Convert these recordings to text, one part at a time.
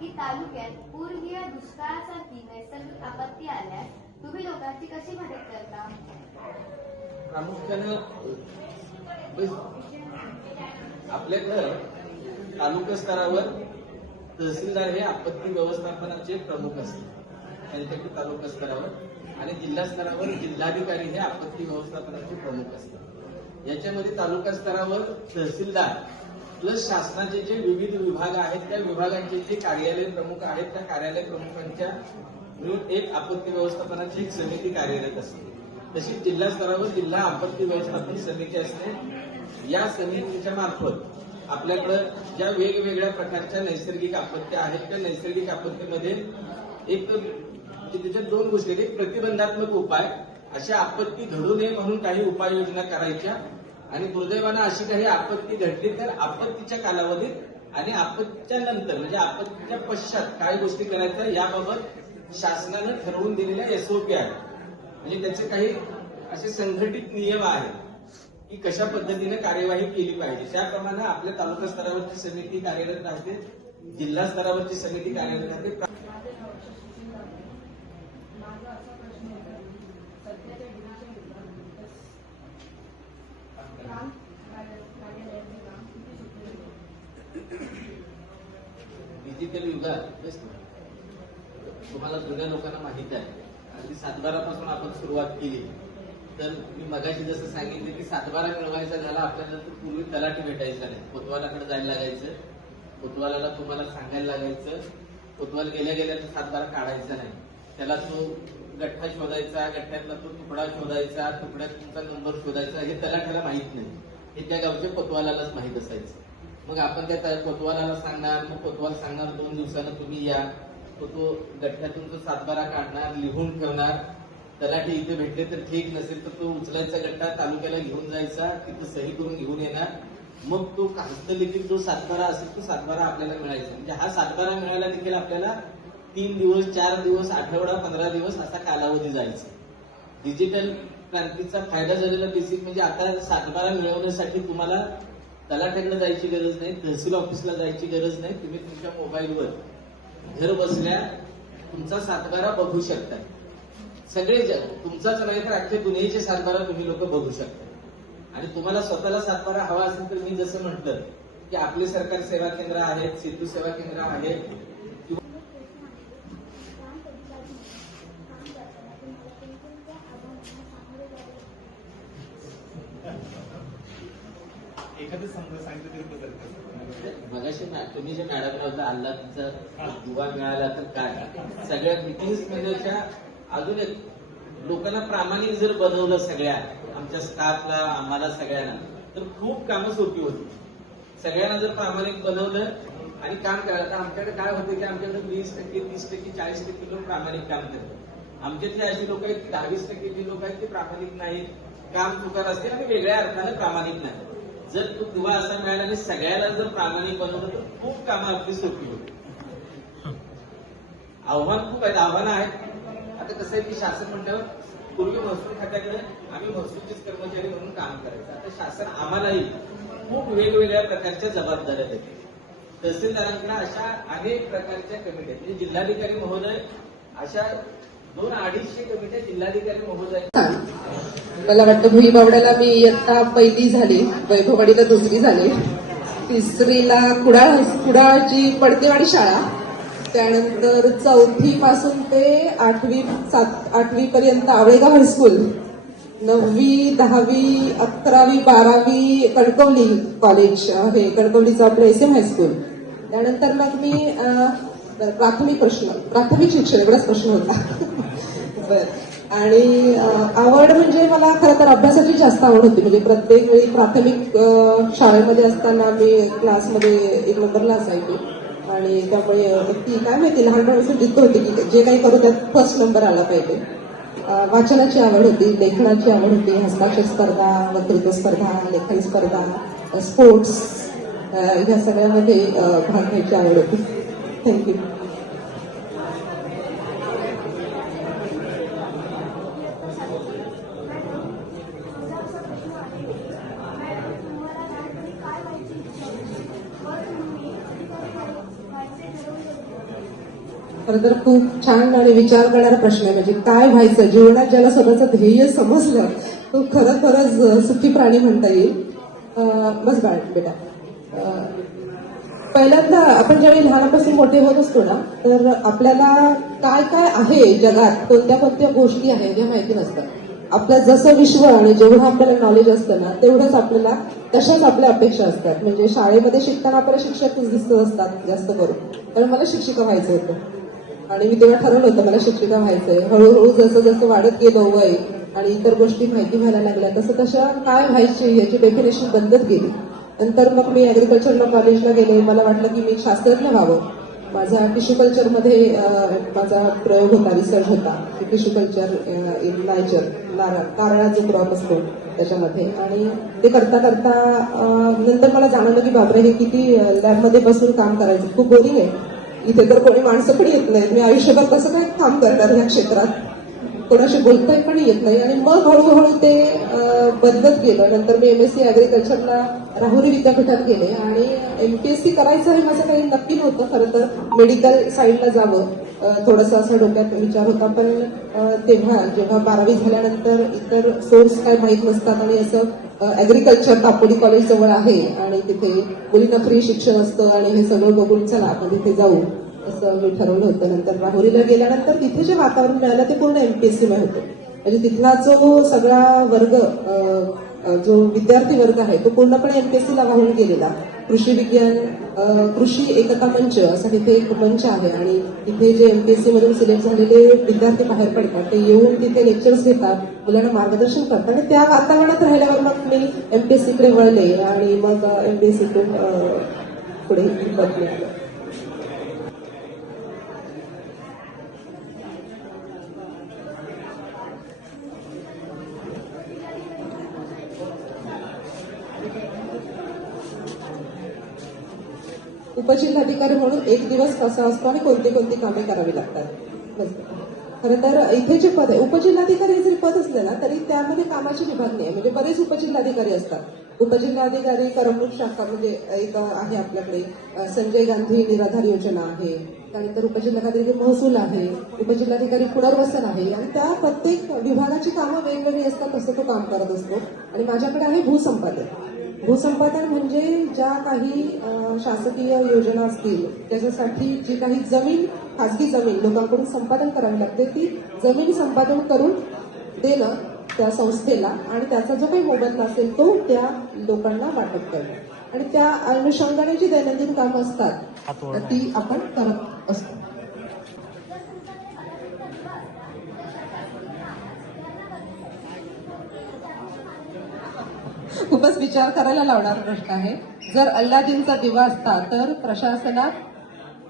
की तालुक्यात पूर किंवा दुष्काळासारखी नैसर्गिक आपत्ती आल्यास तुम्ही लोकांची कशी मदत करता? प्रामुख्याने आपल्याकडं तालुका स्तरावर तहसीलदार हे आपत्ती व्यवस्थापनाचे प्रमुख असतात त्यांच्याकडे तालुका स्तरावर, आणि जिल्हा स्तरावर जिल्हाधिकारी हे आपत्ती व्यवस्थापनाचे प्रमुख असतात. याच्यामध्ये तालुका स्तरावर तहसीलदार प्लस शासनाचे जे विविध विभाग आहेत त्या विभागांचे जे कार्यालय प्रमुख आहेत त्या कार्यालय प्रमुखांच्या मिळून एक आपत्ती व्यवस्थापनाची एक समिती कार्यरत असते. तशीच जिल्हा स्तरावर जिल्हा आपत्ती व्यवस्थापन समिती असते. या समितीच्या मार्फत आपल्याकडे ज्या वेगवेगळ्या प्रकारच्या नैसर्गिक आपत्त्या आहेत त्या नैसर्गिक आपत्तीमध्ये एक त्याच्या दोन गोष्टी, एक प्रतिबंधात्मक उपाय, अशा आपत्ती घडू नये म्हणून काही उपाययोजना करायच्या, आणि दुर्दैवानं अशी काही आपत्ती घडली तर आपत्तीच्या कालावधीत आणि आपत्तीच्या नंतर म्हणजे आपत्तीच्या पश्चात काय गोष्टी करायच्या याबाबत शासनानं ठरवून दिलेल्या एसओपी आहेत. म्हणजे त्याचे काही असे संघटित नियम आहेत की कशा पद्धतीने कार्यवाही केली पाहिजे. त्याप्रमाणे आपल्या तालुका स्तरावरची समिती कार्यरत राहते, जिल्हा स्तरावरची समिती कार्यरत राहते. डिजिटल युगात तुम्हाला जुन्या लोकांना माहित आहे, अगदी 7/12 पासून आपण सुरुवात केली. तर मी मगाशी जसं सांगितलं की 7/12 मिळवायचा झाला आपल्याला तर पूर्वी तलाठी भेटायचा नाही, कोतवालाकडे जायला लागायचं, कोतवालाला तुम्हाला सांगायला लागायचं, कोतवाल गेल्या गेल्या तर 7/12 काढायचा नाही, त्याला तो गठ्ठा शोधायचा, गठ्ठ्यातला तो तुकडा शोधायचा, तुकड्यात तुमचा नंबर शोधायचा, हे तलाठ्याला माहित नाही, हे त्या गावच्या कोतवालालाच माहित असायचं. मग आपण त्या कोतवालाला सांगणार, मग कोतवाल सांगणार 2 दिवसानं तुम्ही या, तो गठ्ठ्यातून तो 7/12 काढणार, लिहून ठेवणार. तलाठी इथे भेटले तर ठीक, नसेल तर तो उचलायचा गठ्ठा तालुक्याला घेऊन जायचा, तिथं सही करून घेऊन येणार. मग तो हस्तलिखित जो 7/12 असेल तो 7/12 आपल्याला मिळायचा. म्हणजे हा 7/12 मिळायला देखील आपल्याला 3 दिवस, 4 दिवस, आठवडा, 15 दिवस असा कालावधी जायचा. डिजिटल क्रांतीचा फायदा झालेला बेसिक म्हणजे आता 7/12 मिळवण्यासाठी तुम्हाला तलाठ्याकडे जायची गरज नाही, तहसील ऑफिसला जायची गरज नाही. तुम्ही तुमच्या मोबाईलवर घर बसल्या तुमचा 7/12 बघू शकता. सगळे जग, तुमचाच नाही तर अख्ख्या दुनियेचे 7/12 तुम्ही लोक बघू शकता. आणि तुम्हाला स्वतःला 7/12 हवा असेल तर मी जसं म्हटलं की आपले सरकारी सेवा केंद्र आहेत, सेतू सेवा केंद्र आहेत, एखादं सांगितलं तरी बदल. मगाशी तुम्ही जे मॅडमला होता अल्लाचा दुवा मिळाला तर काय, सगळ्या मिटिंग्स मध्येच्या अजून एक लोकांना प्रामाणिक जर बनवलं सगळ्या आमच्या स्टाफला, आम्हाला सगळ्यांना, तर खूप कामं सोपी होती. सगळ्यांना जर प्रामाणिक बनवलं आणि काम करायला, तर आमच्याकडे काय होतं की आमच्याकडे 20%, 30%, 40% लोक प्रामाणिक काम करतात. आमच्यातले अशी लोक आहेत की 10-20% जी लोक आहेत ते प्रामाणिक नाहीत, काम चुकार असतील आणि वेगळ्या अर्थाने प्रामाणिक नाही. जर तो दुवा असा मिळाला आणि सगळ्याला जर प्रामाणिक बनवलं तर खूप कामं आपली सोपी होती. आव्हान खूप आहेत, आव्हानं आहेत. आता कसं आहे की शासन म्हणल्यावर पूर्वी महसूल खात्याकडे आम्ही महसूलचेच कर्मचारी म्हणून काम करायचं. आता शासन आम्हालाही खूप वेगवेगळ्या प्रकारच्या जबाबदाऱ्या देते. तहसीलदारांकडे अशा अनेक प्रकारच्या कमिट्या, म्हणजे जिल्हाधिकारी महोदय अशा 200-250 कमिट्या जिल्हाधिकारी महोदय. मला वाटतं भुईबावड्याला मी इयत्ता 1ली झाली, वैभववाडीला 2री झाली, 3रीला कुडाळची पडकेवाडी शाळा, त्यानंतर 4थी पासून ते 8वी पर्यंत आवळेगाव हायस्कूल, 9वी, 10वी, 11वी, 12वी कणकवली कॉलेज हे कणकवलीचं आपलं SM हायस्कूल. त्यानंतर मग मी प्राथमिक शिक्षण एवढाच प्रश्न होता. आणि आवड म्हणजे मला खरं तर अभ्यासाची जास्त आवड होती. म्हणजे प्रत्येक वेळी प्राथमिक शाळेमध्ये असताना मी क्लासमध्ये 1 नंबरला असायची, आणि त्यामुळे ती काय माहिती लहानपणापासून जिद्द होती की जे काही करू त्यात फर्स्ट नंबर आला पाहिजे. वाचनाची आवड होती, लेखनाची आवड होती, हस्ताक्षर स्पर्धा, वक्तृत्व स्पर्धा, लेखन स्पर्धा, स्पोर्ट्स, ह्या सगळ्यामध्ये भाग घ्यायची आवड होती. थँक्यू. खरं तर खूप छान आणि विचार करणारा प्रश्न आहे. म्हणजे काय व्हायचं जीवनात, ज्याला स्वतःचं ध्येय समजलं तो खरंच सुखी प्राणी म्हणता येईल. बस बाळ बेटा. पहिल्यांदा आपण ज्यावेळी लहानापासून मोठे होत असतो ना, तर आपल्याला काय काय आहे जगात, कोणत्या कोणत्या गोष्टी आहेत या माहिती नसतात. आपलं जसं विश्व आणि जेवढं आपल्याला नॉलेज असतं ना, तेवढंच आपल्याला तशाच आपल्या अपेक्षा असतात. म्हणजे शाळेमध्ये शिकताना आपल्याला शिक्षकच दिसत असतात जास्त करून. कारण मला शिक्षिका व्हायचं होतं आणि मी तेव्हा ठरवलं होतं मला शिक्षिका व्हायचंय. हळूहळू जसं जसं वाढत गेलं वय आणि इतर गोष्टी माहिती व्हायला लागल्या, तसं तशा काय व्हायची याची डेफिनेशन बदलत गेली. नंतर मग मी ऍग्रिकल्चर कॉलेजला गेले. मला वाटलं की मी शास्त्रज्ञ व्हावं. माझा टिश्यू कल्चरमध्ये माझा प्रयोग होता, रिसर्च होता. टिश्यू कल्चर इन नायचर, नारळा जो क्रॉप असतो त्याच्यामध्ये. आणि ते करता करता नंतर मला जाणवलं की बापरे, हे किती लॅबमध्ये बसून काम करायचं, खूप बोरिंग आहे. इथे तर कोणी माणसं पण येत नाहीत. मी आयुष्यभर कसं काय काम करणार ह्या क्षेत्रात, कोणाशी बोलताही पण येत नाही. आणि मग हळूहळू ते बदलत गेलं. नंतर मी MSc ऍग्रिकल्चरला राहुरी विद्यापीठात गेले आणि MPSC करायचं हे माझं काही नक्की नव्हतं. खरं तर मेडिकल साईडला जावं थोडंसं असं डोक्यात विचार होता. पण तेव्हा जेव्हा 12वी झाल्यानंतर इतर सोर्स काय माहीत नसतात आणि असं ऍग्रिकल्चर दापोली कॉलेज जवळ आहे आणि तिथे मुलींना फ्री शिक्षण असतं आणि हे सगळं बघून चला आपण तिथे जाऊ असं मी ठरवलं होतं. नंतर राहुरीला गेल्यानंतर तिथे जे वातावरण मिळालं ते पूर्ण MPSCमय होतं. म्हणजे तिथला जो सगळा वर्ग, जो विद्यार्थी वर्ग आहे तो पूर्णपणे MPSCला वाहून गेलेला. कृषी विज्ञान, कृषी एकता मंच असा तिथे एक मंच आहे आणि तिथे जे MPSC मधून सिलेक्ट झालेले विद्यार्थी बाहेर पडतात ते येऊन तिथे लेक्चर्स घेतात, मुलांना मार्गदर्शन करतात. आणि त्या वातावरणात राहिल्यावर मग मी MPSCकडे वळले आणि मग MPSCतून पुढे बदलले. उपजिल्हाधिकारी म्हणून एक दिवस कसा असतो आणि कोणती कोणती कामे करावी लागतात. खरं तर इथे जे पद आहे, उपजिल्हाधिकारी जरी पद असले ना तरी त्यामध्ये कामाची विभागणी आहे. म्हणजे बरेच उपजिल्हाधिकारी असतात. उपजिल्हाधिकारी करमणूक शाखा म्हणजे एक आहे आपल्याकडे, संजय गांधी निराधार योजना आहे. त्यानंतर उपजिल्हाधिकारी महसूल आहे, उपजिल्हाधिकारी पुनर्वसन आहे. आणि त्या प्रत्येक विभागाची कामं वेगवेगळी असतात, तसं तो काम करत असतो. आणि माझ्याकडे आहे भूसंपादन. भूसंपादन म्हणजे ज्या काही शासकीय योजना असतील त्याच्यासाठी जी काही जमीन, खाजगी जमीन लोकांकडून संपादन करावी लागते, ती जमीन संपादन करून देणं त्या संस्थेला आणि त्याचा जो काही मोबदला असेल तो त्या लोकांना वाटप करणं. आणि त्या अनुषंगाने जी दैनंदिन कामं असतात ती आपण करत असतो. खूपच विचार करायला लावणारा प्रश्न आहे. जर अल्लादीनचा दिवा असता तर प्रशासनात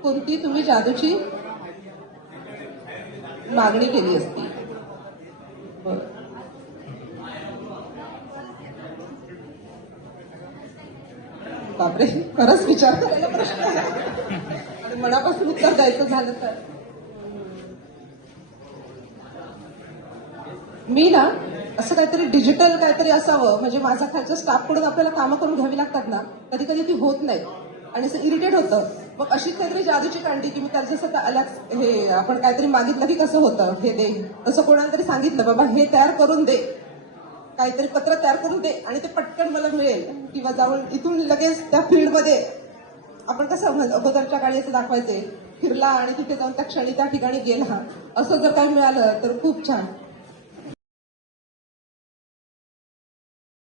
कोणती तुम्ही जादूची मागणी केली असती? बापरे, खरंच विचार करायला प्रश्न आहे आणि मनापासून उत्तर द्यायचं झालं तर मी ना असं काहीतरी डिजिटल काहीतरी असावं. म्हणजे माझा खालच्या स्टाफकडून आपल्याला कामं करून घ्यावी लागतात ना, कधी कधी ती होत नाही आणि असं इरिटेट होतं. मग अशीच काहीतरी जादूची कांडी की मी त्याच्यासाठी हे आपण काहीतरी मागितलं की कसं होतं हे दे, तसं कोणाला तरी सांगितलं बाबा हे तयार करून दे, काहीतरी पत्र तयार करून दे आणि ते पटकन मला मिळेल. किंवा जाऊन इथून लगेच त्या फील्डमध्ये आपण कसं अगोदरच्या काळी असं दाखवायचे, फिरला आणि तिथे जाऊन त्या क्षणी त्या ठिकाणी गेला, असं जर काही मिळालं तर खूप छान.